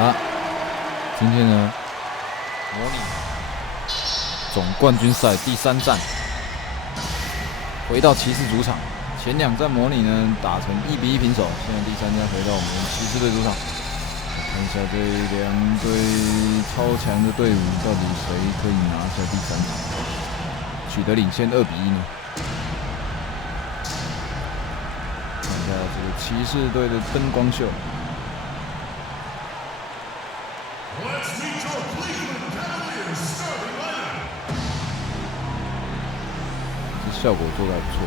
啊，今天呢，模拟总冠军赛第3战，回到骑士主场。前2战模拟呢打成1-1平手，现在第3战回到我们骑士队主场。看一下这2队超强的队伍，到底谁可以拿下第3场，取得领先2-1呢？看一下这个骑士队的灯光秀。 这效果做得还不错。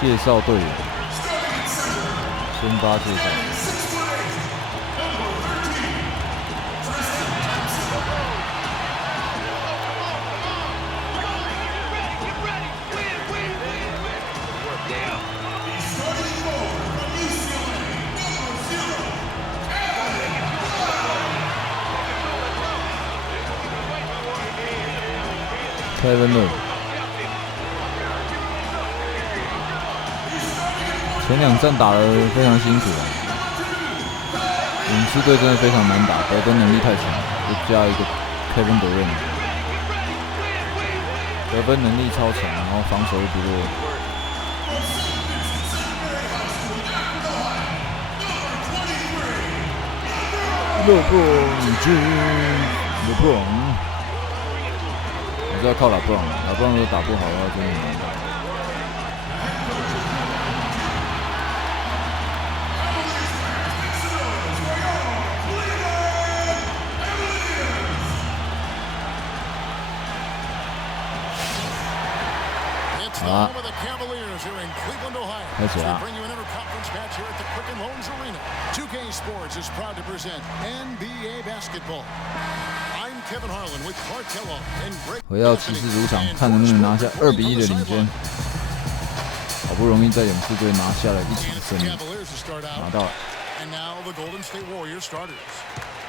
介绍队员，先发介绍。 Kyrie-Irving 前2战打得非常辛苦啊，勇士队真的非常难打，得分能力太强，就加一个 Kyrie-Irving， 得分能力超强，然后防守又不弱。LeBron， 我是要靠LeBron，LeBron 都打不好的话，真的很难打。好啊，开始啦！ 回到骑士主场，看能不能拿下2-1的领先。好不容易在勇士队拿下了1场胜利，拿到了。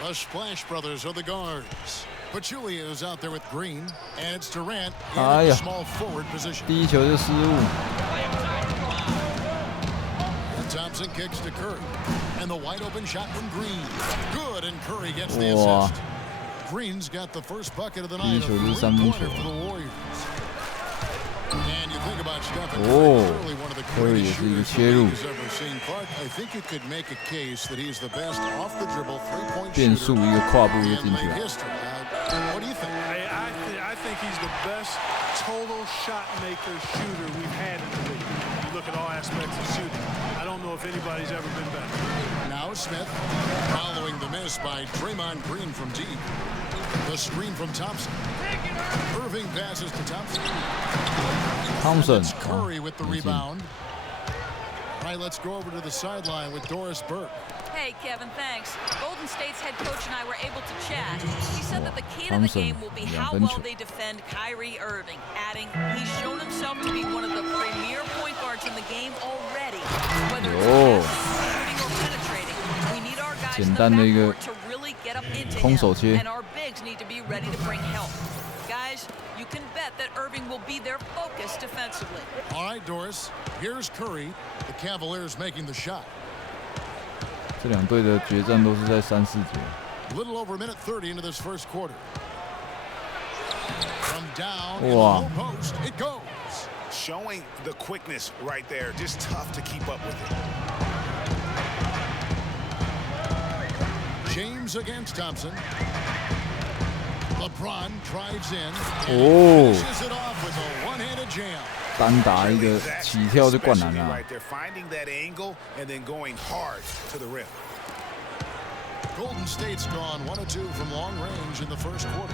The Splash Brothers are the guards. Pachulia is out there with Green, and it's Durant in the small forward position. 第一球就失误。And Thompson kicks to Curry, and the wide open shot from Green. Good, and Curry gets the assist. Green's got the first bucket of the night. 第一球就是3分球。 And you think about Stephen Curry, clearly one of the greatest shooters he's ever seen. Clark, I think you could make a case that he's the best off the dribble three-point shooter 变速一个跨步就进去了。 What do you think? I think he's the best total shot maker shooter we've had in the league. You look at all aspects of shooting. I don't know if anybody's ever been better. Now Smith, following the miss by Draymond-Green from deep. The screen from Thompson. Irving passes to Thompson. Thompson. Curry with the rebound. All right, let's go over to the sideline with Doris Burke. Hey, Kevin, thanks. Golden State's head coach and I were able to chat. He said that the key to the game will be how well they defend Kyrie-Irving, adding he's shown himself to be one of the premier point guards in the game already. Whether it's shooting or penetrating, we need our guys in the backcourt to really get up into him, and our bigs need to be ready to bring help. Guys, you can bet that Irving will be their focus defensively. All right, Doris. Here's Curry. The Cavaliers making the shot. 这2队的决战都是在3、4节。Little over a minute 30 into this first quarter. From down in the low post, it goes. Showing the quickness right there. Just tough to keep up with it. James against Thompson. LeBron drives in and finishes it off with a one-handed jam. 单打一个起跳就灌篮了。 Golden State's gone 1 of 2 from long range in the first quarter.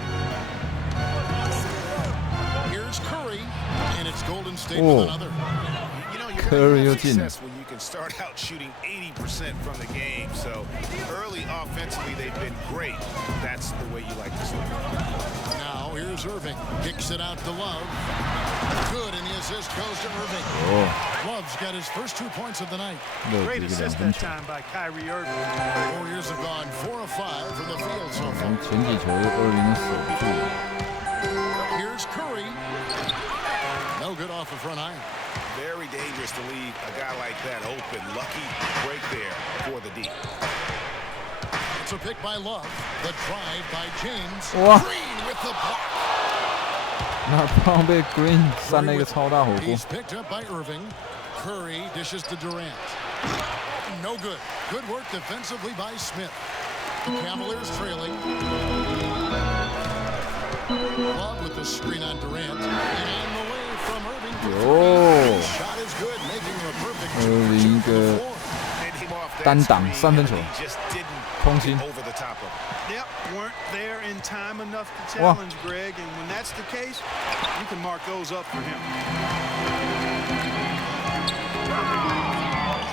Here's Curry, and it's Golden State with another. Curry 又进了。 When you can start out shooting 80% from the game, so early offensively they've been great. That's the way you like to start. Now here's Irving, kicks it out to Love. Good, and the assist goes to Irving. Love's got his first 2 points of the night. Great assist that time by Kyrie-Irving. Warriors have gone 4 of 5 from the field so far. 前几球20守住。 Here's Curry. No good off the front iron. Very dangerous to leave a guy like that open. Lucky break there for the D. It's a pick by Love. The drive by James. Wow. Green with the block. 那刚被 Green 扇了一个超大火锅。 He's picked up by Irving. Curry dishes to Durant. No good. Good work defensively by Smith. The Cavaliers trailing. Love with the screen on Durant. And away from Irving. Oh. Shot is good, making a perfect 一个单挡3分球，空心。 Yep, weren't there in time enough to challenge Greg, and when that's the case, you can mark those up for him.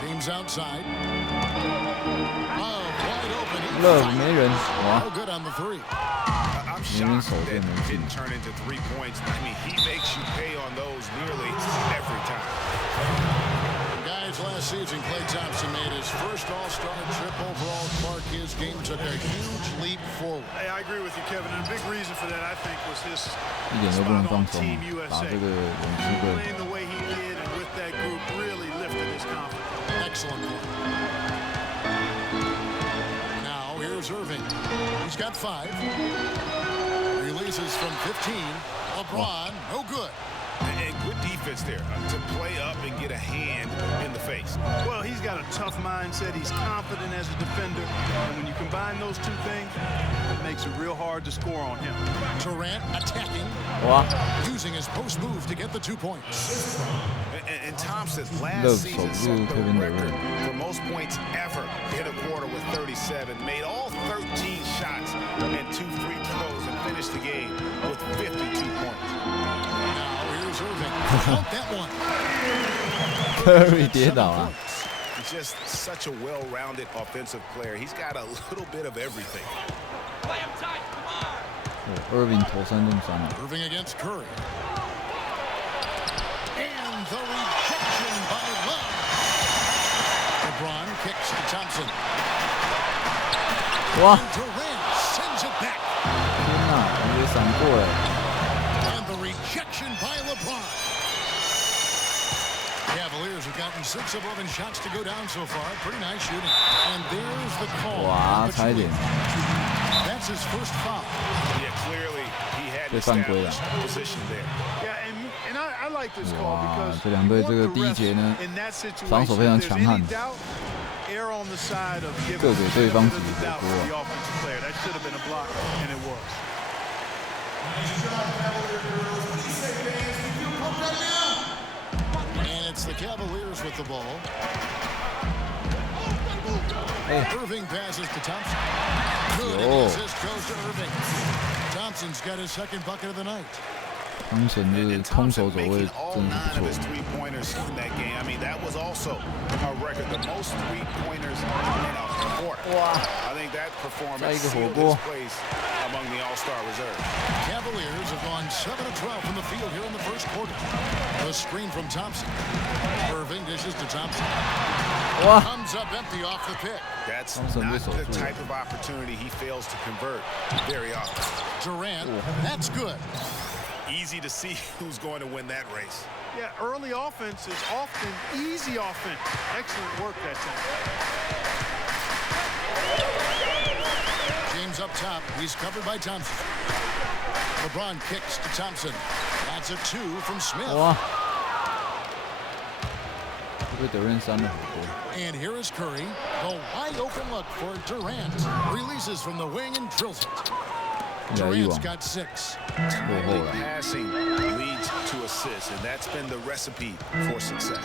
James outside. Wide open. Love 没人，哇 No good on the three. I'm shocked that didn't turn into 3 points. I mean, he makes you pay on those nearly every time. Guys, last season, Klay-Thompson made his first All-Star trip overall. Clark, his game took a huge leap forward. Hey, I agree with you, Kevin. And a big reason for that, I think, was his 一点都不能放松， Team 打 USA. 这个勇士队。 Playing the way he did and with that group really lifted his confidence. Excellent point. Now, here's Irving. He's got 5. Releases from 15. LeBron, no good. And good defense there to play up and get a hand in the face. Well, he's got a tough mindset. He's confident as a defender. And when you combine those two things, it makes it real hard to score on him. Durant attacking. 哇， Using his post move to get the 2 points. And Thompson last Love season so set good, the Kevin record Durant. for most points ever in a quarter with 37. Made all 13 shots and 2 free throws and finished the game with 52 points. Now, here's Irving. Count that one. Curry 跌倒啊！ He's just such a well-rounded offensive player. He's got a little bit of everything. Irving 投3中3了。 Irving against Curry. And the rejection by Love. LeBron kicks to Thompson. 哇， And Durant sends it back. 天哪，感觉闪过了。 And the rejection by LeBron. Cavaliers have gotten 6 of 11 shots to go down so far. Pretty nice shooting. And there's the call. 哇，差一点。 That's his first foul. Yeah, clearly he had 被犯规了。 established position there. Yeah, and I like this call 哇， because 这两队这个第一节呢， in that situation, 防守非常强悍， if there's any doubt, err on the side of 各 giving 给对方 the 几 benefit 个 of the 火 doubt to 锅 the offensive player. That should have been a block, and it was. And it's the Cavaliers with the ball. Hey. Irving passes to Thompson. Good, and the Yo. assist goes to Irving. Thompson's got his second bucket of the night. 汤神就是 And 空 Thompson 手走位 making 真 all 的 9 不 of his 错。 3-pointers in that game. I mean, that was also a record, the most 3-pointers in a quarter. I think that performance 再一个火 sealed 锅。 his place among the All-Star reserve. Cavaliers have gone 7 of 12 from the field here in the first quarter. The screen from Thompson. Irving dishes to Thompson. 哇， Comes up empty off the pick. That's Thompson not whistle the too. type of opportunity he fails to convert very often. Durant, that's good. Easy to see who's going to win that race. Yeah, early offense is often easy offense. Excellent work that time. James up top. He's covered by Thompson. LeBron kicks to Thompson. That's a 2 from Smith. 哇，被德润扇了火锅。 And here is Curry. The wide open look for Durant. Releases from the wing and drills it. 一来一 Durant's 往， got 6. 落后 Timely 了。 passing leads to assists, and that's been the recipe for success.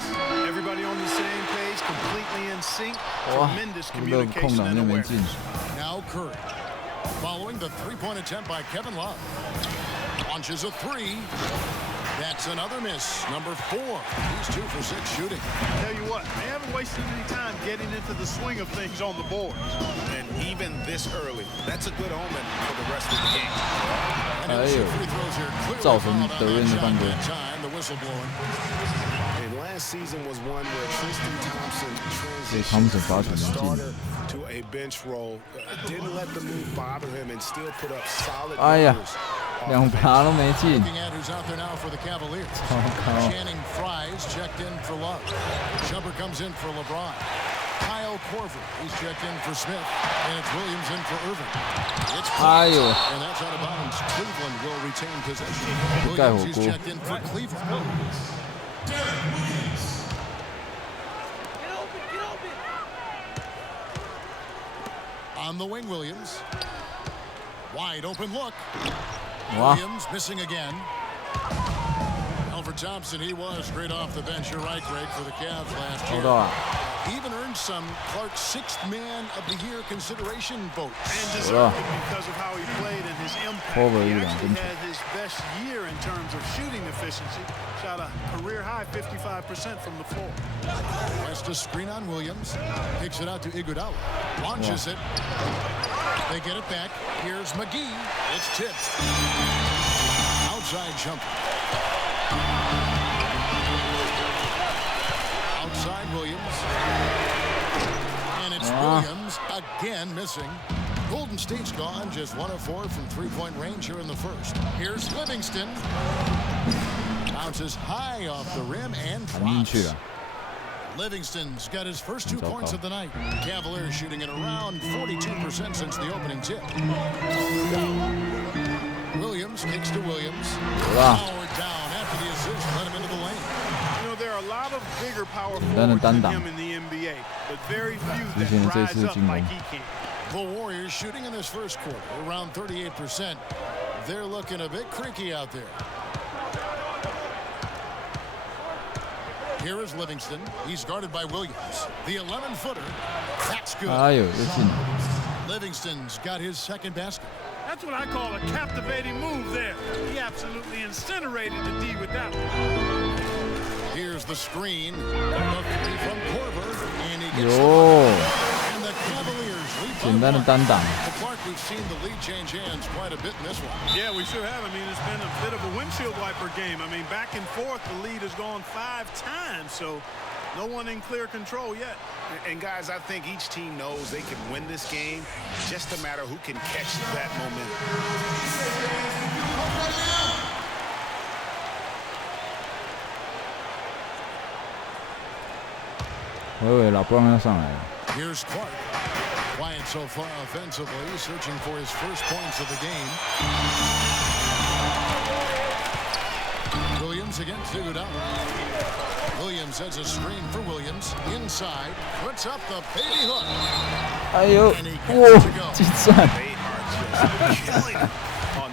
Everybody on the same page, completely in sync. 哇， Tremendous 这个空 communication 档 and 又没 awareness. 进。 Now Curry. Following the 3-point attempt by Kevin Love. Launches a 3. That's another miss. Number 4. He's 2 for 6 shooting. Tell you what, they haven't wasted any time getting into the swing of things on the board. And even this early, that's a good omen for the rest of the game. 哎呦，造成德瑞的犯规。 And last season was one where Tristan Thompson Thompson transitioned from a starter to a bench role. Didn't let the move bother him and still put up solid numbers. 2罚都没进。 Channing Fries checked in for Love. Jumper comes in for LeBron. Kyle Korver, he's checked in for Smith, and it's Williams in for Irving. It's Clyde, and that's out of bounds. Cleveland will retain possession. Williams, he's checked in for Cleveland. On the wing, Williams. Wide open look. Williams missing again. Thompson, he was great off the bench. You're right, Greg, for the Cavs last year. He even earned some Clark's 6th Man of the Year consideration votes. And deserved it because of how he played and his impact. He actually had his best year in terms of shooting efficiency. Shot a career-high 55% from the floor. West a screen on Williams. Kicks it out to Iguodala. Launches it. They get it back. Here's McGee. It's tipped. Outside jumper. Outside Williams. And it's Williams again missing. Golden State's gone just 1 of 4 from 3-point range here in the first. Here's Livingston. Bounces high off the rim and drops. Livingston's got his first 2 points of the night. Cavaliers shooting at around 42% since the opening tip. Williams kicks to Williams. Powered down after the assist. Let him into the lane. You know, there are a lot of bigger power forwards than him in the NBA, but very few that rise up like he can. The Warriors shooting in this first quarter around 38%. They're looking a bit creaky out there. Here is Livingston. He's guarded by Williams. The 11-footer. That's good. Livingston's got his second basket. That's what I call a captivating move there. He absolutely incinerated the D with that one. Here's the screen. From Korver. And he gets and the Cavaliers lead. The Clark, we've seen the lead change hands quite a bit in this one. Yeah, we sure have. I mean, it's been a bit of a windshield wiper game. I mean, back and forth, the lead has gone 5 times, so no one in clear control yet. And guys, I think each team knows they can win this game. Just a matter who can catch that momentum. LeBron 要上来了。 Here's Clark. Quiet so far offensively, searching for his first points of the game. Williams against Iguodala. Williams has a screen for Williams. Inside, puts up the baby hook. 哎呦，哇，计算，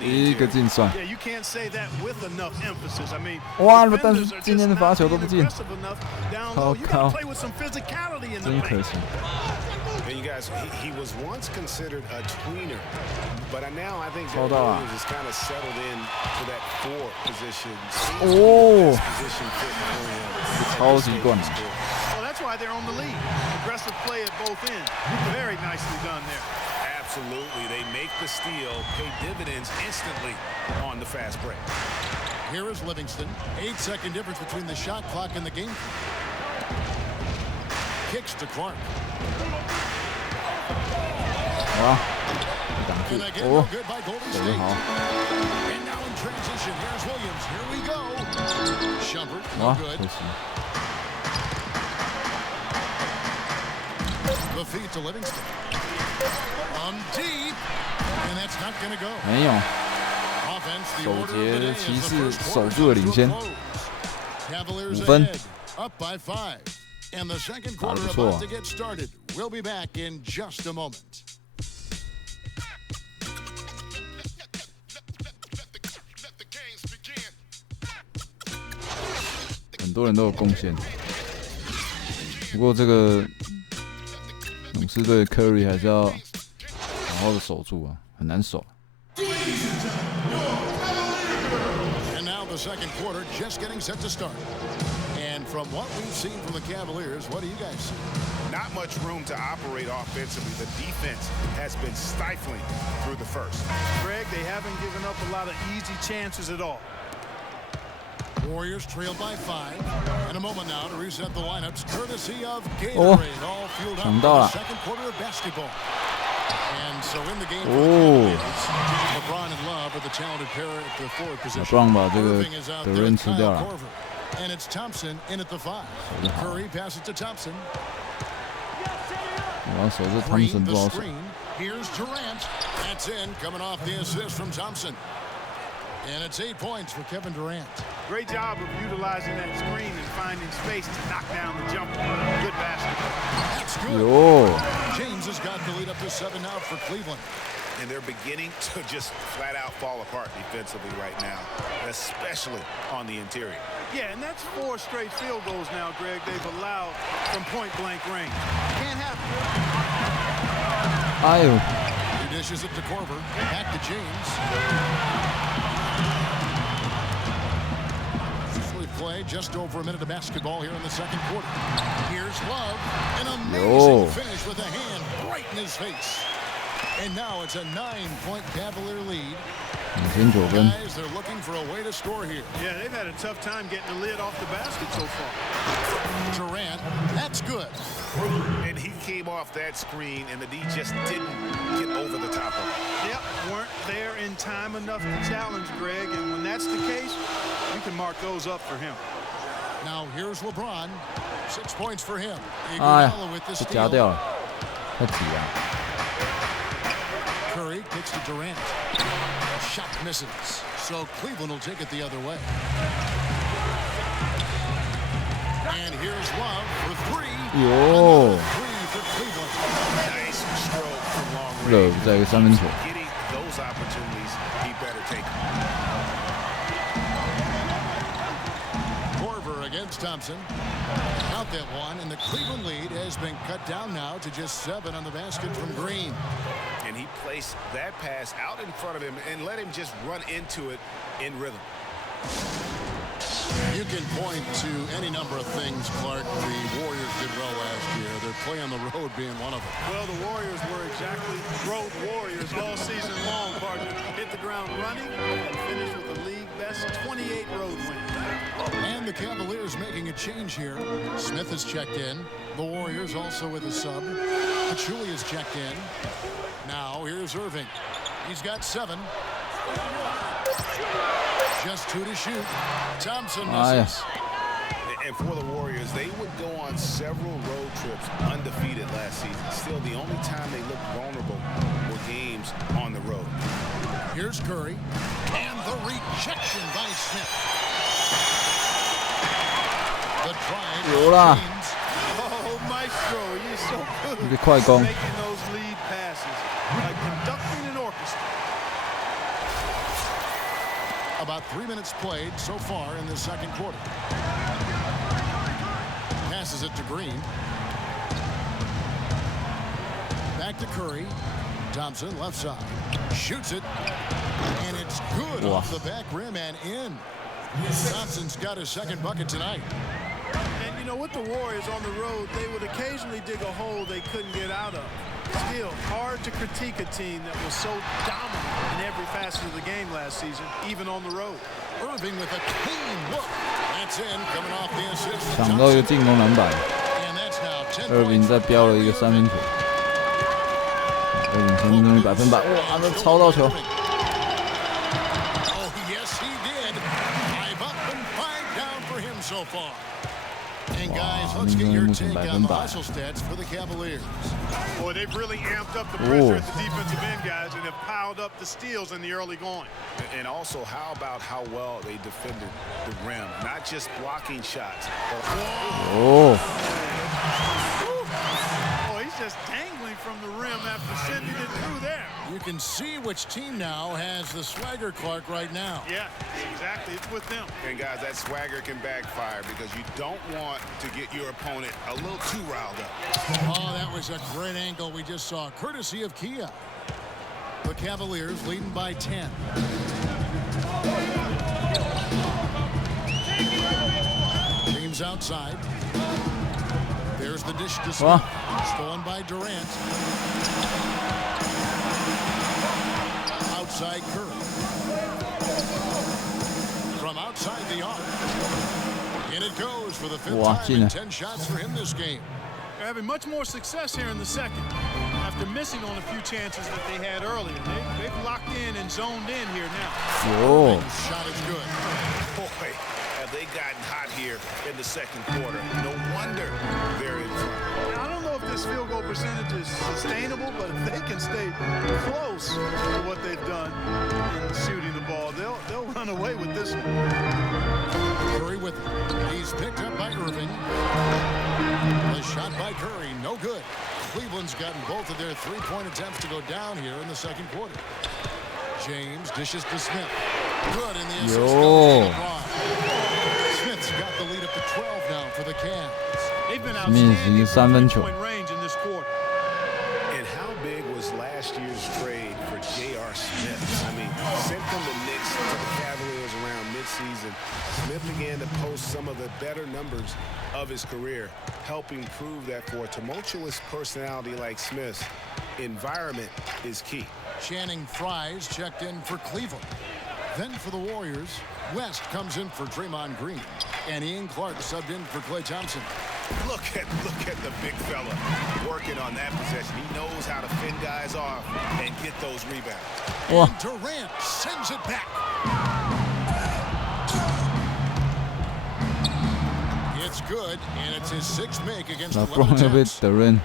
一个进算。哇，但是今天的罚球都不进，靠，真可惜。 And you guys, he was once considered a tweener, but now I think that Williams is kind of settled in to that 4 position. Position fit for him. 超级惯。 Well, that's why they're on the lead. Aggressive play at both ends. Very nicely done there. Absolutely, they make the steal, pay dividends instantly on the fast break. Here is Livingston. 8-second difference between the shot clock and the game clock. Kicks to Clark. 哇，挡住，哦，走得好。哇，可惜。 The feed to Livingston. Deep, and that's not going to go. 没有。首节骑士守住了领先，5分。 Up by 5. And the second quarter about to get started. We'll be back in just a moment. 很多人都有贡献，不过这个勇士队 Curry 还是要好好的守住啊，很难守。And now the the second quarter just getting set to start. And from what we've seen from the Cavaliers, what do you guys see? Not much room to operate offensively. The defense has been stifling through the first. Greg, they haven't given up a lot of easy chances at all. Warriors trail by 5. And a moment now to reset the lineups, courtesy of Gatorade. All fueled up for the second quarter of basketball. And so in the game for the Cavaliers, LeBron and Love are the talented pair at the forward position. Irving is out there with Kyle-Korver. And it's Thompson in at the 5. Curry passes to Thompson. Green the screen. Here's Durant. That's in, coming off the assist from Thompson. And it's 8 points for Kevin Durant. Great job of utilizing that screen and finding space to knock down the jumper. Good basketball. That's good. James has got the lead up to 7 now for Cleveland. And they're beginning to just flat out fall apart defensively right now, especially on the interior. Yeah, and that's 4 straight field goals now, Greg, they've allowed from point-blank range. Can't happen. He dishes it to Korver. Back to James. Play just over a minute of basketball here in the second quarter. Here's Love, an amazing finish with a hand right in his face. And now it's a 9-point Cavalier lead. Guys, they're looking for a way to score here. Yeah, they've had a tough time getting the lid off the basket so far. Durant, that's good. And he came off that screen, and the D just didn't get over the top of it. Yep, weren't there in time enough to challenge Greg, and when that's the case, you can mark those up for him. Now here's LeBron. 6 points for him. Iguodala with the steal. Curry kicks to Durant. Shot misses. So Cleveland will take it the other way. And here's Love for 3. Another 3 for Cleveland. Nice stroke from long range. Getting those opportunities, he better take them. Against Thompson. Out that one, and the Cleveland lead has been cut down now to just 7 on the basket from Green. And he placed that pass out in front of him and let him just run into it in rhythm. You can point to any number of things, Clark, the Warriors did well last year. Their play on the road being one of them. Well, the Warriors were exactly road warriors all season long, partner. Hit the ground running and finished with a league-best 28 road wins. And the Cavaliers making a change here. Smith has checked in. The Warriors also with a sub. Pachulia has checked in. Now here's Irving. He's got 7. Just 2 to shoot. Thompson misses. And for the Warriors, they would go on several road trips undefeated last season. Still, the only time they looked vulnerable were games on the road. Here's Curry. And the rejection by Smith. The drive. Oh, Maestro, you're so good. Making those lead passes. Like conducting an orchestra. About 3 minutes played so far in the second quarter. Passes it to Green. Back to Curry. Thompson left side. Shoots it. And it's good off the back rim and in. Thompson's got his second bucket tonight. And you know, with the Warriors on the road, they would occasionally dig a hole they couldn't get out of. Still, hard to critique a team that was so dominant in every facet of the game last season, even on the road. Irving with a clean look. That's in, coming off the assist. 抢到一个进攻篮板。 And that's now 10 Irving 再飙了一个3分球。Irving 成功率100%，哇，这抄到球。 Oh, yes, he did. 5 up and 5 down for him so far. And guys, let's get your take on the hustle stats for the Cavaliers. Boy, they've really amped up the pressure at the defensive end, guys, and have piled up the steals in the early going. And also, how about how well they defended the rim? Not just blocking shots. Oh, he's just dangling from the rim after sending it through there. You can see which team now has the swagger, Clark, right now. Yeah, exactly. It's with them. And, guys, that swagger can backfire because you don't want to get your opponent a little too riled up. Oh, that was a great angle we just saw, courtesy of Kia. The Cavaliers leading by 10. comes outside. There's the dish to Smith. Stolen by Durant. Outside Curry. From outside the arc. And it goes for the 5th time in 10 shots for him this game. They're having much more success here in the second. After missing on a few chances that they had earlier. They've locked in and zoned in here now. Shot is good. Boy, have they gotten hot here in the second quarter. No wonder they're in front. Now, I don't know if this field goal percentage is sustainable, but if they can stay close to what they've done in shooting the ball, they'll run away with this one. Curry with it. He's picked up by Irving. The shot by Curry, no good. Cleveland's gotten both of their three-point attempts to go down here in the second quarter. James dishes to Smith. Good in the assist goes to LeBron. Smith's got the lead up to 12 now for the Cavs. They've been outstanding from three-point range in this quarter. And how big was last year's trade for J.R. Smith? I mean, sent from the Knicks to the Cavaliers around midseason. Smith began to post some of the better numbers of his career, helping prove that for a tumultuous personality like Smith's, environment is key. Channing Frye's checked in for Cleveland. Then for the Warriors, West comes in for Draymond-Green. And Ian Clark subbed in for Klay-Thompson. Look at the big fella working on that possession. He knows how to fend guys off and get those rebounds. And Durant sends it back. It's good, and it's his 6th make against LeBron.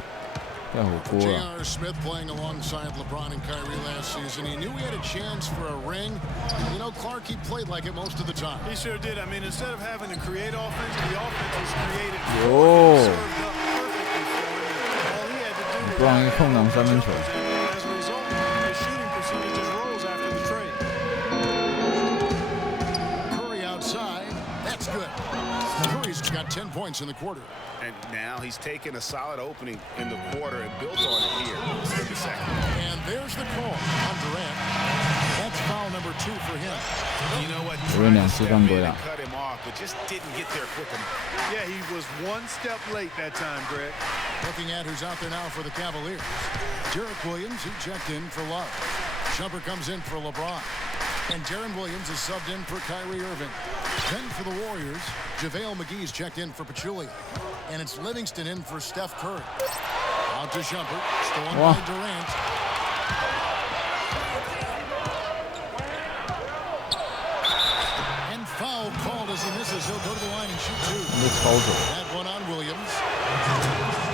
J.R. Smith playing alongside LeBron and Kyrie last season. He knew he had a chance for a ring. You know, Clark, he played like it most of the time. He sure did. I mean, instead of having to create offense, the offense was created. Served up perfectly for him. All he had to do was as a result, his shooting percentage just rose after the trade. Curry outside. That's good. Curry's got 10 points in the quarter. And now he's taken a solid opening in the quarter and built on it here in the second. And there's the call on Durant. That's foul number 2 for him. You know what? Trying to step in and cut him off, but just didn't get there quick enough. Yeah, he was one step late that time, Greg. Looking at who's out there now for the Cavaliers. Derek Williams, he checked in for Love. Shumpert comes in for LeBron. And Deron Williams is subbed in for Kyrie-Irving. Then for the Warriors, JaVale McGee's checked in for Pachulia. And it's Livingston in for Steph Curry. Out to Shumpert, stolen by Durant. And foul called as he misses. He'll go to the line and shoot 2. That one on Williams.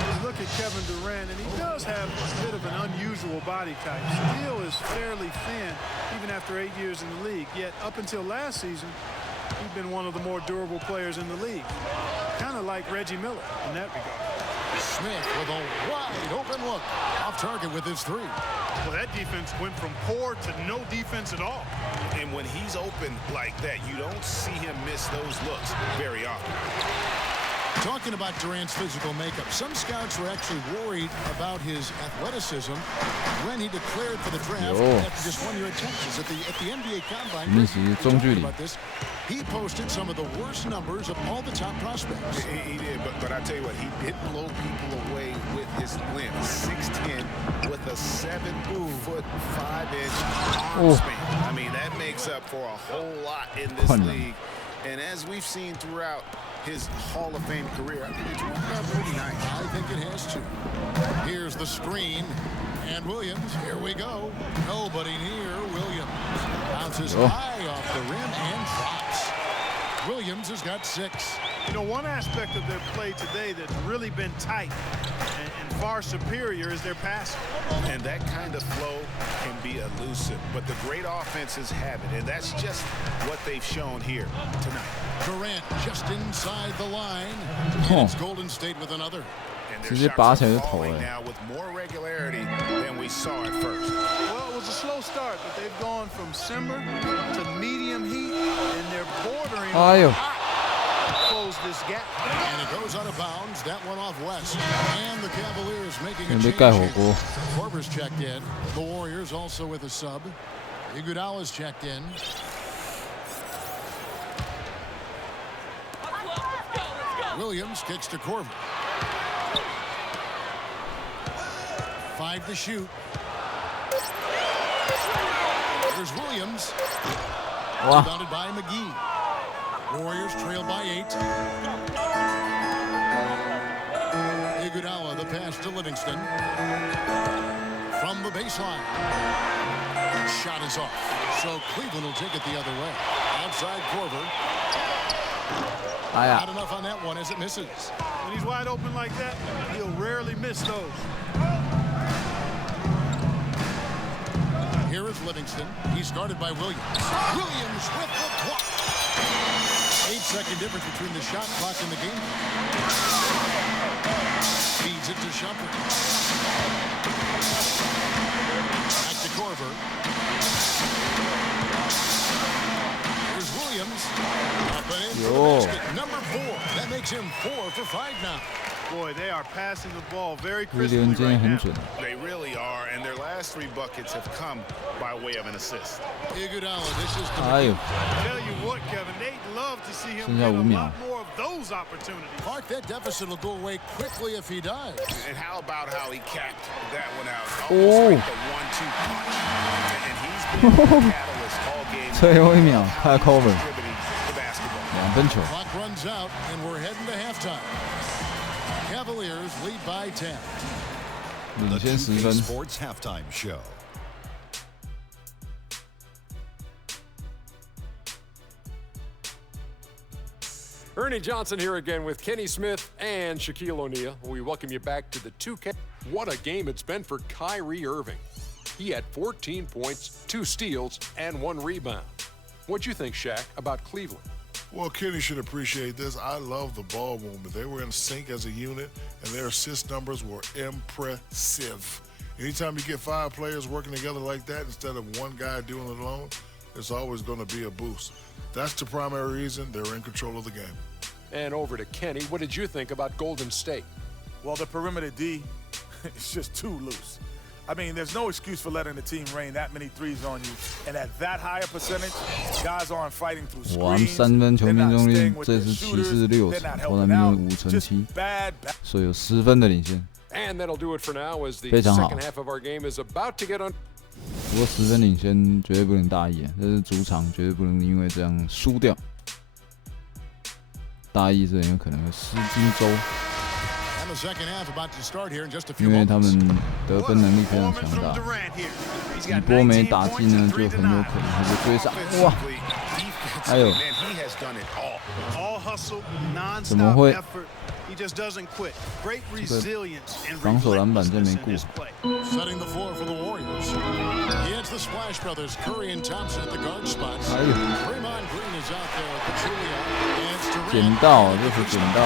You look at Kevin Durant, and he does have a bit of an unusual body type. Still is fairly thin, even after 8 years in the league. Yet up until last season, he's been one of the more durable players in the league. Kind of like Reggie Miller in that regard. Smith with a wide open look. Off target with his 3. Well, that defense went from poor to no defense at all. And when he's open like that, you don't see him miss those looks very often. Talking about Durant's physical makeup, some scouts were actually worried about his athleticism when he declared for the draft after just 1 year at Texas. At the NBA Combine, about this, he posted some of the worst numbers of all the top prospects. He did, but I tell you what, he did blow people away with his length. 6'10", with a 7'5" arm span. I mean, that makes up for a whole lot in this league. And as we've seen throughout his Hall of Fame career, I think it's worked out pretty nice. I think it has to. Here's the screen. And Williams, here we go. Nobody near Williams. Bounces high off the rim and drops. Williams has got 6. You know, one aspect of their play today that's really been tight and far superior is their passing. And that kind of flow can be elusive, but the great offenses have it, and that's just what they've shown here tonight. Durant just inside the line. And it's Golden State with another. And their shots are falling now with more regularity than we saw at first. Well, it was a slow start, but they've gone from simmer to medium heat, and they're bordering on close this gap. And it goes out of bounds. That one off West. And the Cavaliers making a change. Korver's checked in. The Warriors also with a sub. Iguodala's checked in. Williams kicks to Korver. 5 to shoot. There's Williams. Rebounded by McGee. Warriors trail by 8. Iguodala, the pass to Livingston. From the baseline. Shot is off. So Cleveland will take it the other way. Outside Korver. Not enough on that one as it misses. When he's wide open like that, he'll rarely miss those. Here is Livingston. He's guarded by Williams. Williams with the block. 8-second difference between the shot clock and the game. Feeds it to Shumpert. Back to Korver. Here's Williams. Up and in for the basket. Number 4. That makes him 4 for 5 now. Boy, they are passing the ball very crisply right now. They really are, and their last 3 buckets have come by way of an assist. Iguodala, this is the tell you what, Kevin, they'd love to see him get a lot more of those opportunities. Mark, that deficit will go away quickly if he does. And how about how he capped that one out? Almost like the 1-2 punch. And he's been the catalyst all game. 最后1秒，他 cover 2分球。 Clock runs out, and we're heading to halftime. Cavaliers lead by 10. 领先10分。 Sports halftime show. Ernie Johnson here again with Kenny Smith and Shaquille O'Neal. We welcome you back to the 2K. What a game it's been for Kyrie-Irving. He had 14 points, 2 steals, and 1 rebound. What'd you think, Shaq, about Cleveland? Well, Kenny should appreciate this. I love the ball movement. They were in sync as a unit, and their assist numbers were impressive. Anytime you get 5 players working together like that instead of one guy doing it alone, it's always going to be a boost. That's the primary reason they're in control of the game. And over to Kenny. What did you think about Golden State? Well, the perimeter D is just too loose. I mean, there's no excuse for letting the team rain that many threes on you. And at that higher percentage, guys aren't fighting through screens. 3分球命中率，这是骑士60%，投篮命中率5成7，所以有10分的领先。 And that'll do it for now as the second half of our game is about to get on. 不过10分领先绝对不能大意啊，这是主场，绝对不能因为这样输掉。大意是很有可能会失荆州。 因为他们得分能力非常强大，一波没打进呢，就很有可能会被追上。哇！哎呦，怎么会？这个防守篮板真没顾。哎呦，捡到，这是捡到。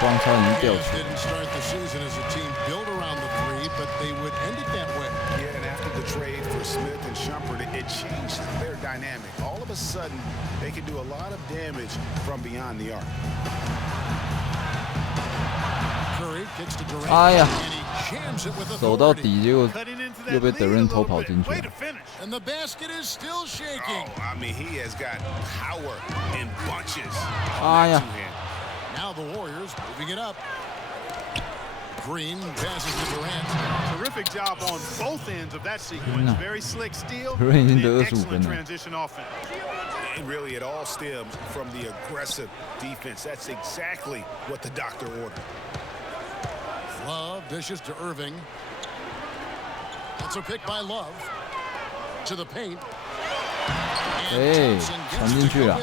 光超已经掉球。 Didn't start the season as a team built around the 3, but they would end it that way. Yeah, and after the trade for Smith and Shumpert, it changed their dynamic. All of a sudden, they could do a lot of damage from beyond the arc. Curry kicks to Durant. 哎呀， And he jams it with 走到 authority. 底，结果又被德润偷跑进去。 And the basket is still shaking. Oh, I mean, he has got power in bunches. 哎呀！ Now the Warriors moving it up. Green passes to Durant. Terrific job on both ends of that sequence. Very slick steal. Excellent transition offense. And really, it all stems from the aggressive defense. That's exactly what the doctor ordered. Love dishes to Irving. That's a pick by Love. To the paint. Hey,传进去了。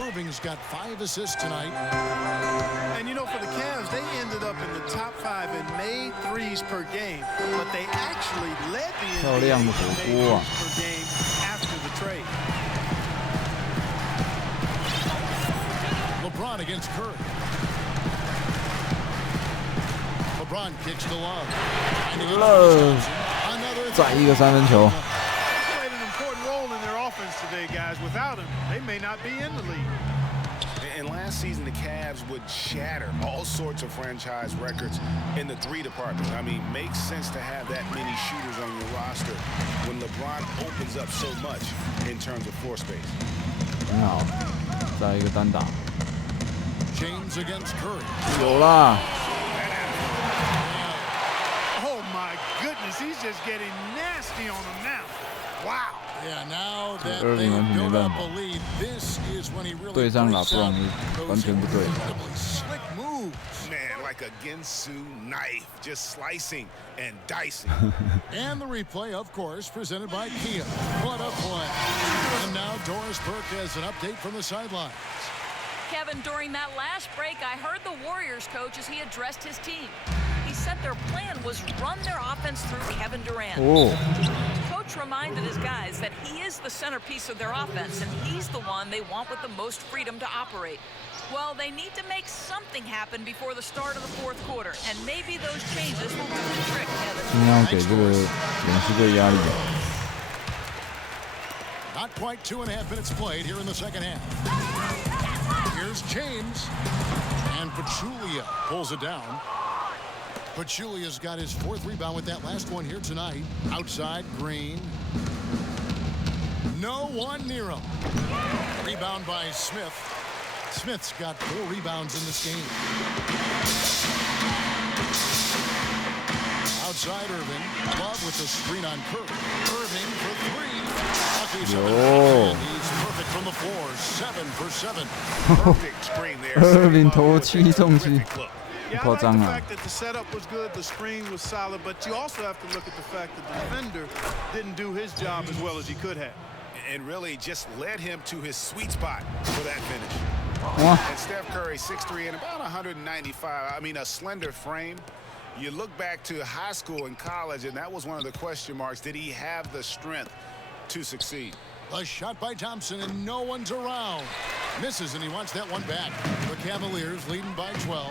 Irving's got 5 assists tonight. And you know, for the Cavs, they ended up in the top 5 and made threes per game, but they actually led the NBA in threes per game after the trade. LeBron against Curry. LeBron kicks to Love. Love 再一个3分球。 Today, guys, without him, they may not be in the league. And last season, the Cavs would shatter all sorts of franchise records in the 3 department. I mean, makes sense to have that many shooters on your roster when LeBron opens up so much in terms of floor space. Wow. 再一个单打。 James against Curry. 有啦。 Oh my goodness, he's just getting nasty on him now. Wow. Yeah, now that they've built up a lead, this is when he really 对上LeBron 完全不对。 Slick moves. Man, like a Ginsu knife, just slicing and dicing. And the replay, of course, presented by Kia. What a play. And now Doris Burke has an update from the sidelines. Kevin, during that last break, I heard the Warriors coach as he addressed his team. He said their plan was run their offense through Kevin Durant. Oh. Coach reminded his guys that he is the centerpiece of their offense, and he's the one they want with the most freedom to operate. Well, they need to make something happen before the start of the fourth quarter, and maybe those changes will do the trick, Kevin. 尽量给这个勇士队压力。 Not quite 2.5 minutes played here in the second half. Here's James. And Pachulia pulls it down. Pachulia's got his 4th rebound with that last one here tonight. Outside, Green. No one near him. Rebound by Smith. Smith's got 4 rebounds in this game. Outside Irving. Love with the screen on Curry. Irving for 3. Yo. He's perfect from the floor. 7 for 7. Perfect screen there. Irving投7中7。 Yeah, I like the fact that the setup was good, the screen was solid, but you also have to look at the fact that the defender didn't do his job as well as he could have. And really just led him to his sweet spot for that finish. And Steph Curry, 6'3" and about 195. I mean, a slender frame. You look back to high school and college, and that was one of the question marks. Did he have the strength to succeed? A shot by Thompson, and no one's around. Misses, and he wants that one back. The Cavaliers leading by 12.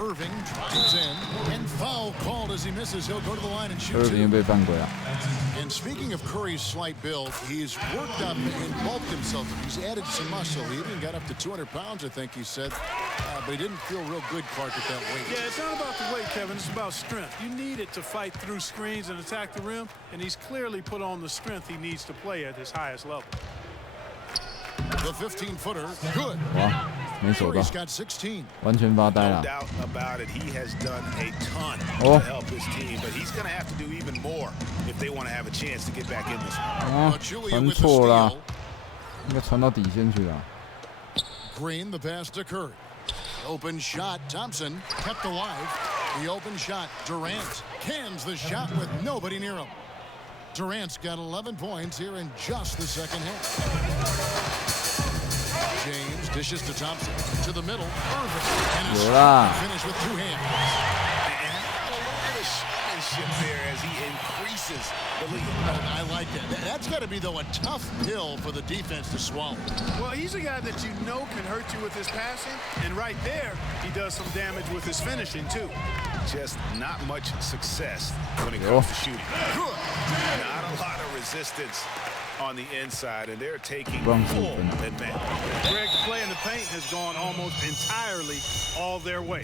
Irving drives in, and foul called as he misses. He'll go to the line and shoot 2. 被犯规啊。 And speaking of Curry's slight build, he's worked on and bulked himself. He's added some muscle. He even got up to 200 pounds, I think he said. But he didn't feel real good, Clark, at that weight. Yeah, it's not about the weight, Kevin. It's about strength. You need it to fight through screens and attack the rim, and he's clearly put on the strength he needs to play at his highest level. The 15-footer, good. 哇，没守到， Curry's got 16. 完全发呆 No 了。 doubt about it. He has done a ton to help his team, but he's going to have to do even more if they want to have a chance to get back in this one. 传错了，应该传到底线去了。 Green, the pass to Curry. Open shot, Thompson kept alive. The open shot, Durant cans the shot with nobody near him. Durant's got 11 points here in just the second half. James dishes to Thompson. To the middle, Irving. And a finish with 2 hands. And a little bit of showmanship there as he increases the lead. I like that. That's got to be, though, a tough pill for the defense to swallow. Well, he's a guy that you know can hurt you with his passing, and right there, he does some damage with his finishing, too. Just not much success when it comes to shooting. Not a lot of resistance on the inside, and they're taking full advantage. Greg, the play in the paint has gone almost entirely all their way.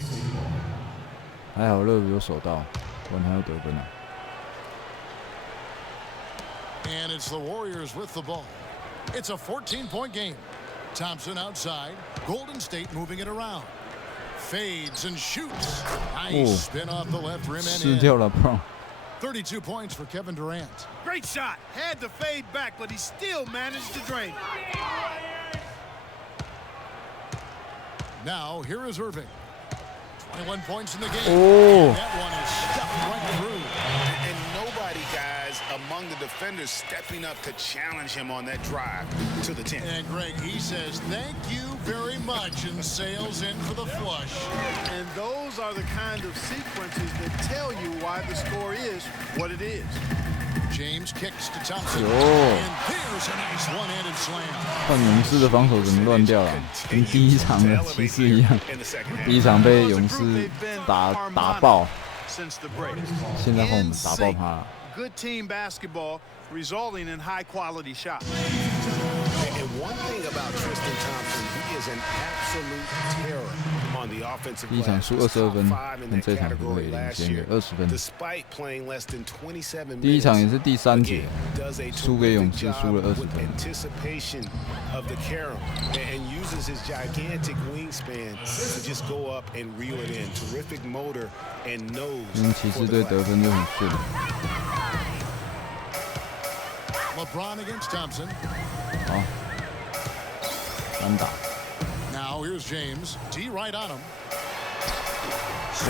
还好热有守到，不然他要得分了。 And it's the Warriors with the ball. It's a 14-point game. Thompson outside. Golden State moving it around. Fades and shoots. Nice spin off the left rim and 失掉了 ，Bro。 32 points for Kevin Durant. Great shot. Had to fade back, but he still managed to drain it. Now, here is Irving. 21 points in the game. Oh. And that one is stuffed right through. And nobody, guys, among the defenders stepping up to challenge him on that drive to the 10. And Greg, he says, thank you very much, and sails in for the flush. And those are the kind of sequences that tell you why the score is what it is. James kicks to Thompson. Yo. And there's a nice one-handed slam. 看勇士的防守怎么乱掉了，跟第一场的骑士一样。第一场被勇士打爆，现在换我们打爆他了。 Good team basketball resulting in high-quality shots. And one thing about Tristan Thompson, he is an absolute terror on the 第一场输22分，但这场可以领先个20分。第一场也是第3节，输给勇士，输了20分。骑士队得分就很顺。 LeBron against Thompson. 好，单打。 Now here's James. D right on him.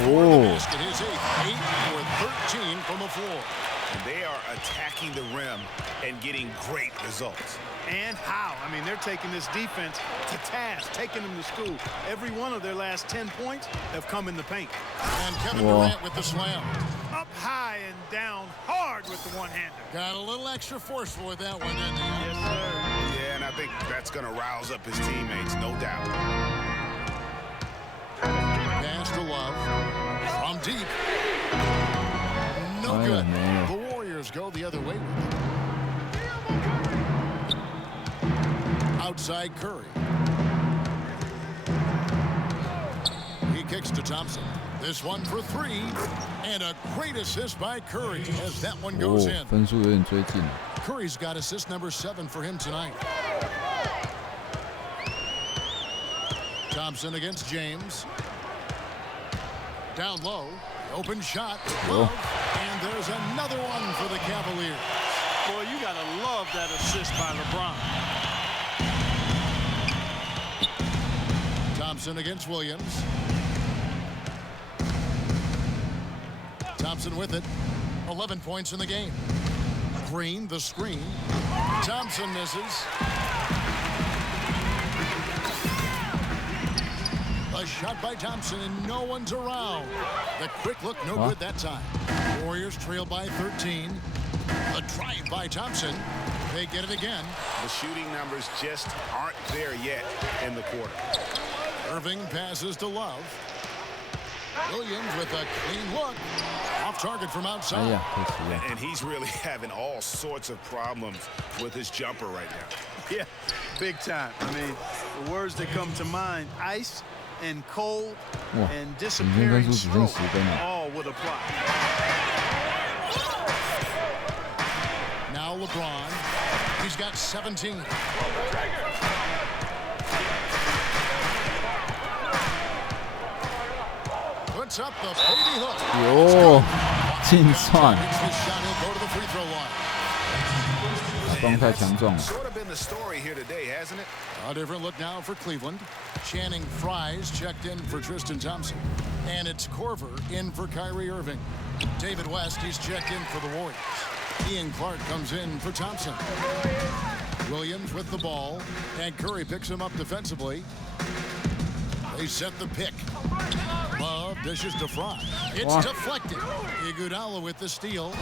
哦。 His 8 for 13 from the floor. And they are attacking the rim and getting great results. And how? I mean, they're taking this defense to task, taking them to school. Every one of their last 10 points have come in the paint. And Kevin Durant with the slam. Up high and down hard with the one-hander. Got a little extra forceful with that one, didn't he? Yes, sir. Yeah, and I think that's going to rouse up his teammates, no doubt. Pass to Love. From deep. No good. The Warriors go the other way with it. Outside Curry. He kicks to Thompson. This one for 3, and a great assist by Curry as that one goes in. 分数有点追近。 Curry's got assist number 7 for him tonight. Thompson against James. Down low, open shot, Love, and there's another one for the Cavaliers. Boy, you gotta love that assist by LeBron. Thompson against Williams. Thompson with it. 11 points in the game. Green, the screen. Thompson misses. A shot by Thompson, and no one's around. The quick look, no good that time. Warriors trail by 13. A drive by Thompson. They get it again. The shooting numbers just aren't there yet in the quarter. Irving passes to Love. Williams with a clean look. Off target from outside. And he's really having all sorts of problems with his jumper right now. Yeah, big time. I mean, the words that come to mind, ice and cold and disappearing stroke all would apply. Now LeBron. He's got 17. Puts up the baby hook. 哟，净算。 双太强壮了。 Sort of been the story here today, hasn't it? A different look now for Cleveland. Channing Frye's checked in for Tristan Thompson. And it's Korver in for Kyrie-Irving. David West, he's checked in for the Warriors. Ian Clark comes in for Thompson. Williams with the ball. And Curry picks him up defensively. They set the pick. Love dishes to Frye. It's deflected. Iguodala with the steal.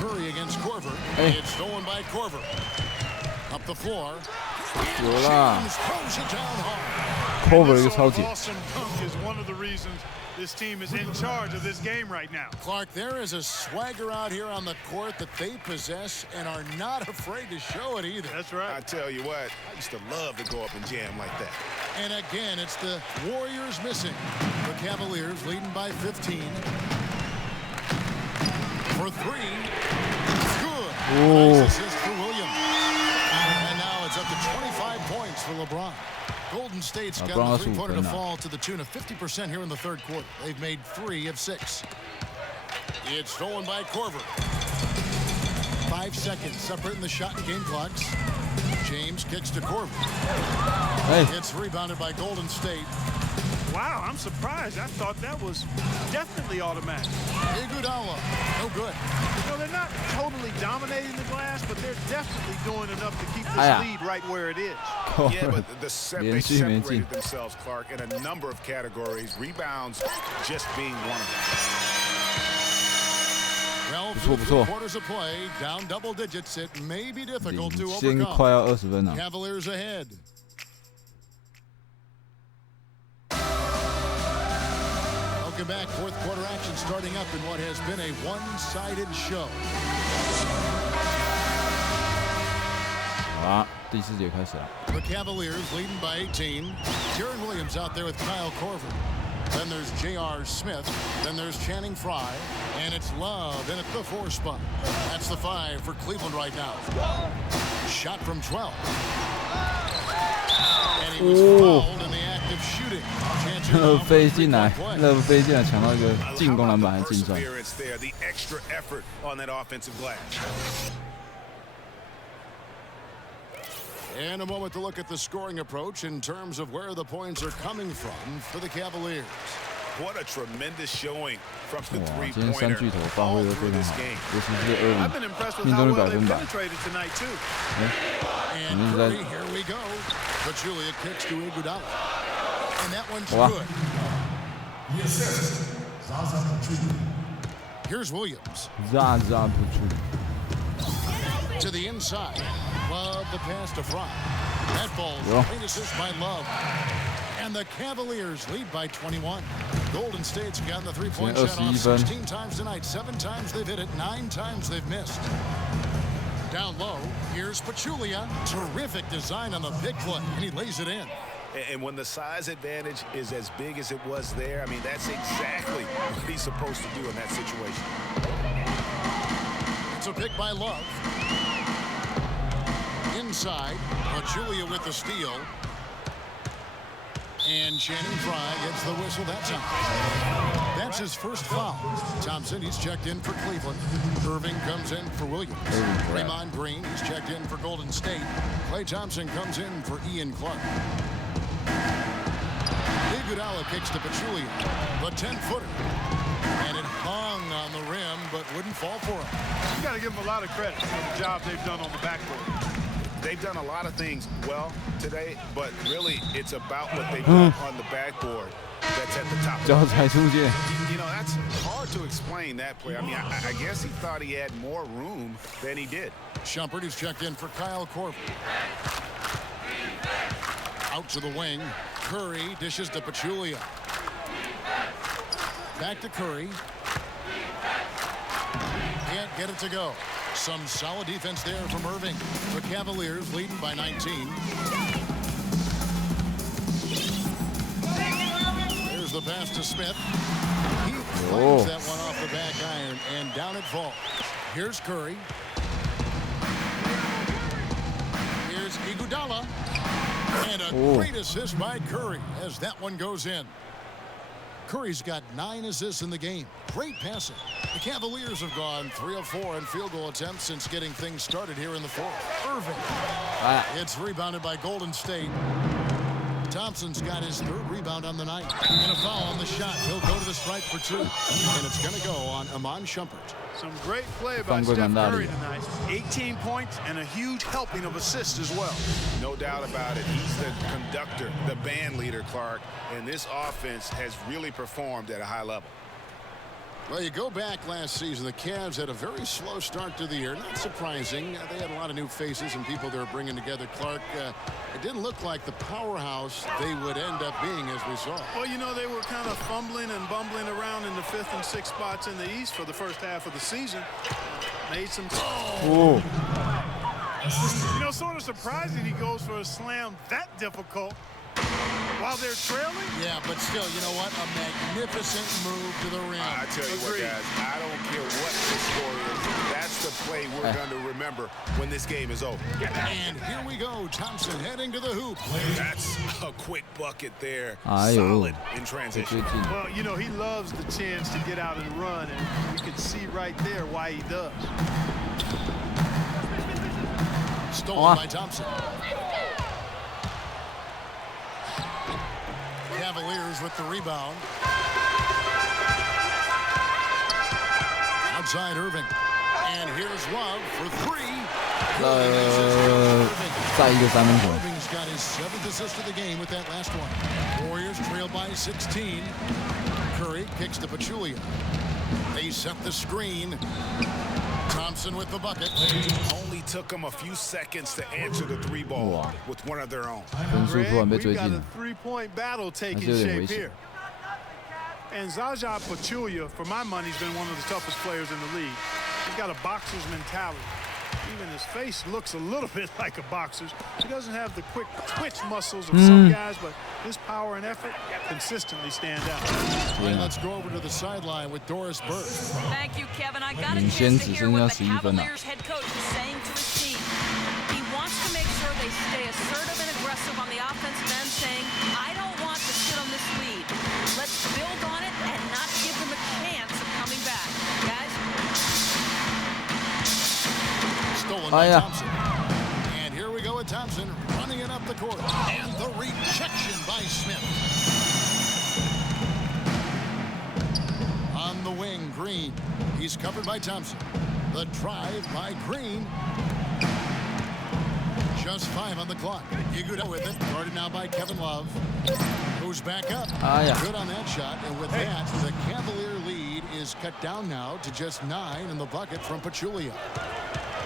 Curry against Korver. It's stolen by Korver. Up the floor. James throws it down hard. Korver 一个超级。 Awesome dunk is one of the reasons this team is in charge of this game right now. Clark, there is a swagger out here on the court that they possess and are not afraid to show it either. That's right. I tell you what, I used to love to go up and jam like that. And again, it's the Warriors missing. The Cavaliers leading by 15. For 3. Good. Nice assist for Williams. And now it's up to 25 points for LeBron. Golden State's got the three-pointer to fall to the tune of 50% here in the third quarter. They've made 3 of 6. It's stolen by Korver. 5 seconds separating the shot and game clocks. James kicks to Korver. It's rebounded by Golden State. Wow, I'm surprised. I thought that was definitely automatic. Iguodala, no good. You know, they're not totally dominating the glass, but they're definitely doing enough to keep this lead right where it is. Yeah, but they separated themselves, Clark, in a number of categories. Rebounds just being one of them. Well, through 3 quarters of play, down double digits, it may be difficult to overcome. 快要20分了。 Cavaliers ahead. Welcome back. Fourth quarter action starting up in what has been a one-sided show. 好，第第4节开始了。 The Cavaliers leading by 18. Jaron Williams out there with Kyle Korver. Then there's J.R. Smith. Then there's Channing Frye. And it's Love in at the 4 spot. That's the 5 for Cleveland right now. Shot from 12. And he was fouled in the act of shooting. 飞进来，乐福飞进来抢到一个进攻篮板，还进算。 The extra effort on that offensive glass. And a moment to look at the scoring approach in terms of where the points are coming from for the Cavaliers. What a tremendous showing from the 哇，今天3 three-pointer 巨头发挥 all 得 through 非常 this 好， game. 尤其是I've been 2impressed with 命 how 中率 well they've 100%。 penetrated tonight too. And Curry, here we go. Pachulia kicks to Iguodala. And that one's good. Here's Williams. Zaza 不出。 To the inside. Love the pass to Frye. That ball, great assist by Love. And the Cavaliers lead by 21. Golden State's gotten the 3-point shot off 16 times tonight. 7 times they've hit it, 9 times they've missed. Down low, here's Pachulia. Terrific design on the big play, and he lays it in. And when the size advantage is as big as it was there, I mean, that's exactly what he's supposed to do in that situation. It's a pick by Love. Inside, Pachulia with the steal. And Channing Frye gets the whistle that time. That's his first foul. Thompson, he's checked in for Cleveland. Irving comes in for Williams. Draymond-Green, he's checked in for Golden State. Klay-Thompson comes in for Ian Clark. Iguodala kicks to Pachulia, the 10-footer. And it hung on the rim, but wouldn't fall for him. You got to give them a lot of credit for the job they've done on the backboard. They've done a lot of things well today, but really it's about what they've done on the backboard that's at the top. You know, that's hard to explain that play. I mean, I guess he thought he had more room than he did. Shumpert is checked in for Kyle Korver. Out to the wing. Curry dishes to Pachulia. Back to Curry. Can't get it to go. Some solid defense there from Irving. The Cavaliers leading by 19. Here's the pass to Smith. He finds that one off the back iron, and down it falls. Here's Curry. Here's Iguodala. And a great assist by Curry as that one goes in. Curry's got 9 assists in the game. Great passing. The Cavaliers have gone 3 of 4 in field goal attempts since getting things started here in the 4th. Irving. It's rebounded by Golden State. Thompson's got his 3rd rebound on the night. And a foul on the shot. He'll go to the stripe for 2. And it's going to go on Iman Shumpert. Some great play by Steph Curry tonight. 18 points and a huge helping of assists as well. No doubt about it. He's the conductor, the band leader, Clark. And this offense has really performed at a high level. Well, you go back last season, the Cavs had a very slow start to the year. Not surprising. They had a lot of new faces and people they were bringing together. Clark, it didn't look like the powerhouse they would end up being, as we saw. Well, you know, they were kind of fumbling and bumbling around in the 5th and 6th spots in the East for the first half of the season. Made some... You know, sort of surprising he goes for a slam that difficult while they're trailing. Yeah, but still, you know what? A magnificent move to the rim. I tell you what, guys, I don't care what the score is. That's the play we're going to remember when this game is over. And here we go. Thompson heading to the hoop. That's a quick bucket there. Solid in transition. Well, you know, he loves the chance to get out and run, and you can see right there why he does. Stolen by Thompson. Cavaliers with the rebound. Outside Irving. And here's Love for 3. Irving's got his 7th assist of the game with that last one. Warriors trail by 16. Curry kicks to Pachulia. They set the screen. Thompson with the bucket. Only took them a few seconds to answer the 3-ball with one of their own. Greg, we've got a 3-point battle taking shape here. And Zaza Pachulia, for my money, has been one of the toughest players in the league. He's got a boxer's mentality. Even his face looks a little bit like a boxer's. He doesn't have the quick twitch muscles of some guys, but his power and effort consistently stand out. And let's go over to the sideline with Doris Burke. Thank you, Kevin. I got a chance to hear what the Cavaliers head coach is saying to his team. He wants to make sure they stay assertive and aggressive on the offensive end, saying, I don't want to sit on this lead. Let's build on it and not give them a chance of coming back. Guys? Stolen by Thompson. And here we go with Thompson running it up the court. And the rejection by Smith. On the wing, Green. He's covered by Thompson. The drive by Green. Just 5 on the clock. Iguodala with it. Guarded now by Kevin Love. Goes back up. Good on that shot. And with that, the Cavalier lead is cut down now to just 9 in the bucket from Pachulia.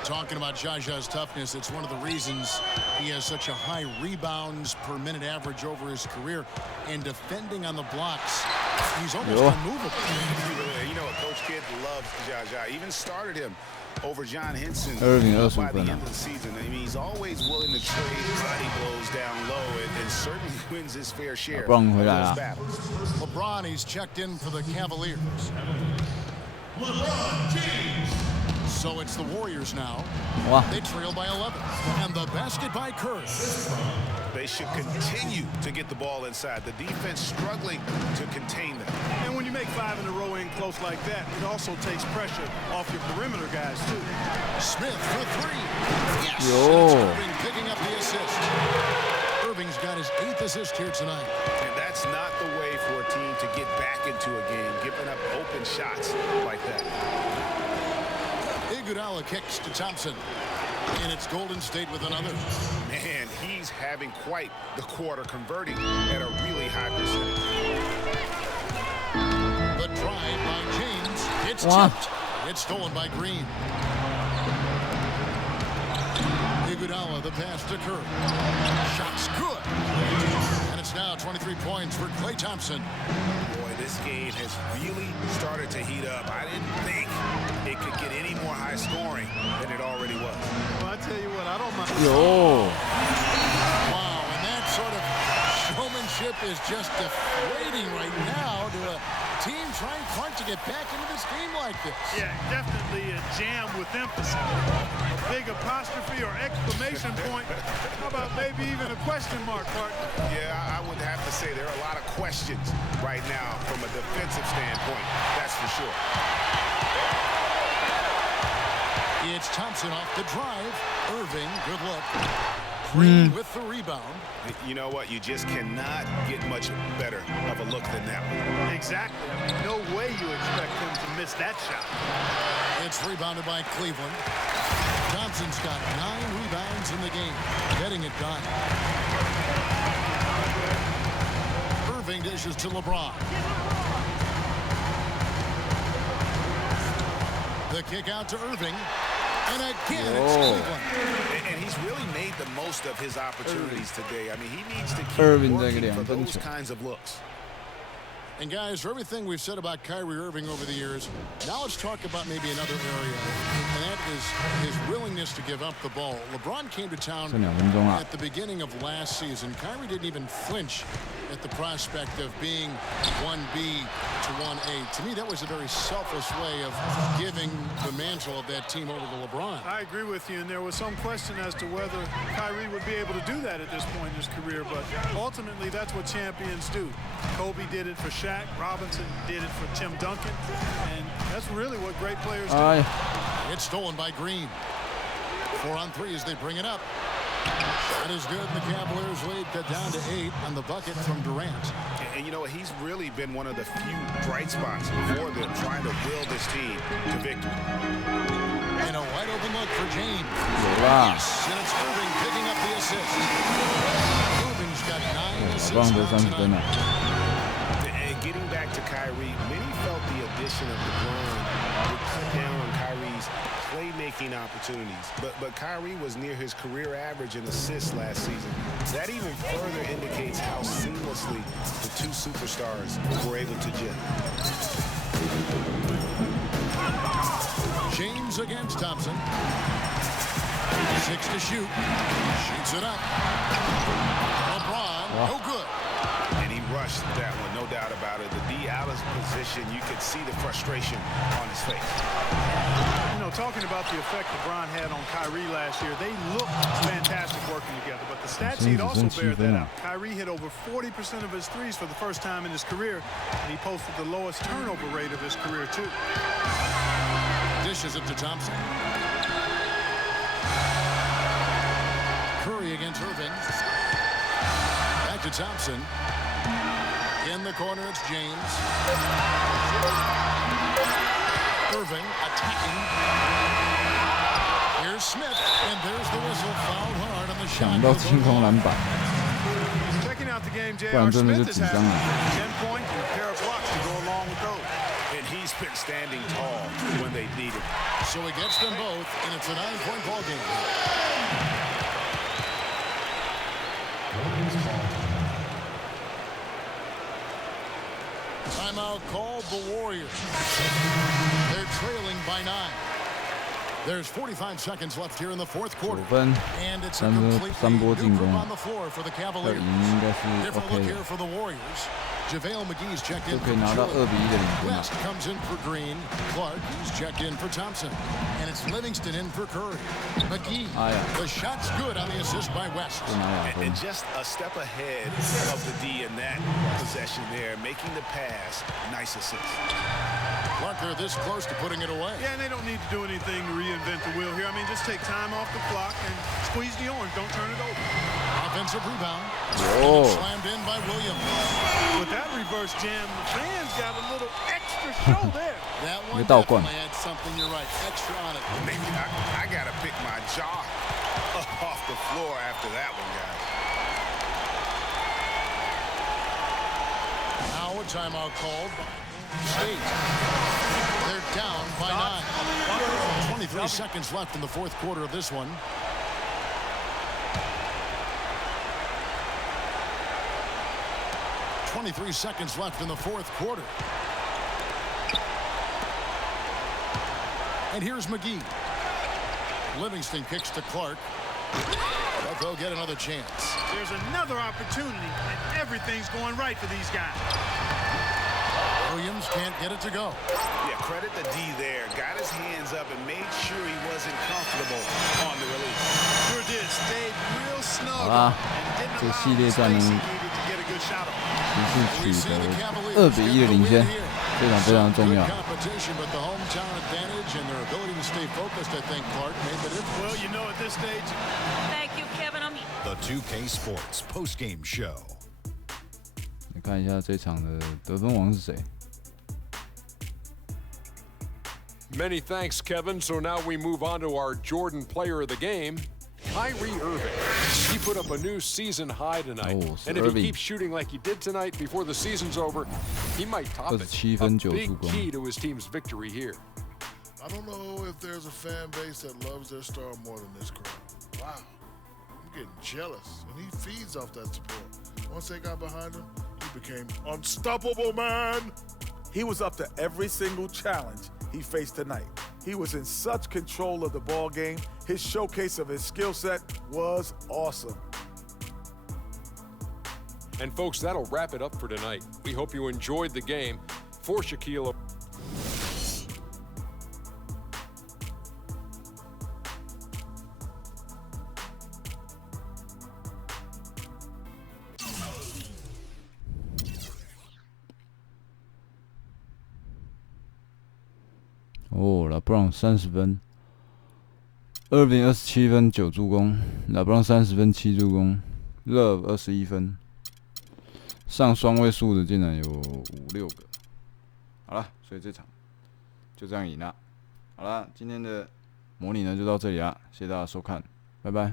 Talking about Jaja's toughness, it's one of the reasons he has such a high rebounds per minute average over his career. And defending on the blocks, he's almost unmovable. You know what, Coach Kidd loves Jaja. Even started him over John Henson by the end of the season. I mean, he's always willing to trade body blows down low and certainly wins his fair share of those battles. LeBron, he's checked in for the Cavaliers. LeBron-James. So it's the Warriors now. They trail by 11. And the basket by Curry. They should continue to get the ball inside. The defense struggling to contain them. And when you make 5 in a row in close like that, it also takes pressure off your perimeter guys, too. Smith for 3. Yes! It's Irving picking up the assist. Irving's got his 8th assist here tonight. And that's not the way for a team to get back into a game, giving up open shots like that. Iguodala kicks to Thompson. And it's Golden State with another. Man, he's having quite the quarter, converting at a really high percentage. The drive by James. It's tipped. It's stolen by Green. Iguodala, the pass to Curry. Shot's good. And it's now 23 points for Klay-Thompson. Boy, this game has really started to heat up. I didn't think it could get any more high scoring than it already was. Well, I tell you what, I don't mind. Wow, and that sort of showmanship is just deflating right now to a team trying hard to get back into this game like this. Yeah, definitely a jam with emphasis. A big apostrophe or exclamation point. How about maybe even a question mark, partner? Yeah, I would have to say there are a lot of questions right now from a defensive standpoint. That's for sure. It's Thompson off the drive. Irving, good look. Green with the rebound. You know what? You just cannot get much better of a look than that one. Exactly. I mean, no way you expect him to miss that shot. It's rebounded by Cleveland. Thompson's got 9 rebounds in the game. Getting it done. Irving dishes to LeBron. The kick out to Irving. And again, it's Cleveland. And he's really made the most of his opportunities today. I mean, he needs to keep working for those kinds of looks. And guys, for everything we've said about Kyrie Irving over the years, now let's talk about maybe another area, and that is his willingness to give up the ball. LeBron came to town at the beginning of last season. Kyrie didn't even flinch at the prospect of being 1B to 1A. To me, that was a very selfless way of giving the mantle of that team over to LeBron. I agree with you, and there was some question as to whether Kyrie would be able to do that at this point in his career, but ultimately that's what champions do. Kobe did it for Shaq, Robinson did it for Tim Duncan, and that's really what great players do. It's stolen by Green. 4 on 3 as they bring it up. That is good. The Cavaliers lead cut down to 8 on the bucket from Durant. And you know, he's really been one of the few bright spots for them, trying to will this team to victory. And a wide open look for James. Yes, and it's Irving picking up the assist. Irving's got 9 assists tonight. And getting back to Kyrie, many felt the addition of LeBron would cut down on Kyrie's playmaking opportunities. But Kyrie was near his career average in assists last season. That even further indicates how seamlessly the two superstars were able to gel. James against Thompson. 6 to shoot. Shoots it up. LeBron, no good. And he rushed that one, no doubt about it. The D out of position, you could see the frustration on his face. You know, talking about the effect LeBron had on Kyrie last year, they looked fantastic working together, but the stat sheet also bears that out. Kyrie hit over 40% of his threes for the first time in his career, and he posted the lowest turnover rate of his career, too. Dishes it to Thompson. Curry against Irving. Back to Thompson. In the corner, it's James. Irving attacking. Here's Smith, and there's the whistle. Fouled hard on the shot. 想到清空篮板， Checking out the game, 不然 J.R. 真的是 Smith 紧 has 张 had 了。 10 points and a pair of blocks to go along with those. And he's been standing tall when they need him. So he gets them both, and it's a 9-point ball game. Timeout called the Warriors. They're trailing by 9. There's 45 seconds left here in the fourth quarter. 9分， And it's a 三波 completely 进 new 攻 group on the floor for the 要 Cavaliers. 赢应该是 Different OK look 的， here for the Warriors. JaVale McGee's checked 就 in 可以 for 拿到2 Jordan. 比1的领先了。 West comes in for Green. Clark, he's checked in for Thompson. And it's Livingston in for Curry. McGee, the shot's good on the assist by West. 就拿2 分 And。just a step ahead of the D in that possession there, making the pass. Nice assist. Clark, they're this close to putting it away. Yeah, and they don't need to do anything to reinvent the wheel here. I mean, just take time off the clock and squeeze the orange. Don't turn it over. Offensive rebound. Oh. Slammed in by Williams. With that reverse jam, the fans got a little extra show there. That one 倒灌 definitely had something, you're right, extra on it. I got to pick my jaw up off the floor after that one, guys. Now a timeout called by State. They're down by 9. 23 seconds left in the fourth quarter of this one. .23 seconds left in the fourth quarter. And here's McGee. Livingston kicks to Clark. But they'll get another chance. There's another opportunity, and everything's going right for these guys. Williams can't get it to go. Yeah, credit the D there. Got his hands up and made sure he wasn't comfortable on the release. Sure did. Stayed real snug 好啦， and 这 didn't 系 allow 列 the 战 space he 呢， needed to get a good shot off. 持续取得2比1的领先，非常非常重要。 Competition, but the hometown advantage and their ability to stay focused, I think, Clark, made the difference. Well, you know, at this stage, Thank you, Kevin. The 2K Sports Postgame Show. 你看一下这场的得分王是谁？ Many thanks, Kevin. So now we move on to our Jordan Player of the Game, Kyrie-Irving. He put up a new season high tonight. Oh, so and if he Irving. keeps shooting like he did tonight before the season's over, he might top it. 27 A 分9 big 助攻。 key to his team's victory here. I don't know if there's a fan base that loves their star more than this crowd. Wow. I'm getting jealous, and he feeds off that support. Once they got behind him, he became unstoppable, man. He was up to every single challenge he faced tonight. He was in such control of the ball game. His showcase of his skill set was awesome. And folks, that'll wrap it up for tonight. We hope you enjoyed the game. For Shaquille. LeBron 30分 ，Irving 27分9助攻 ，LeBron 30分7助攻 ，Love 21分，上双位数的竟然有5、6个。好了，所以这场就这样赢了。好了，今天的模拟呢就到这里啦，谢谢大家收看，拜拜。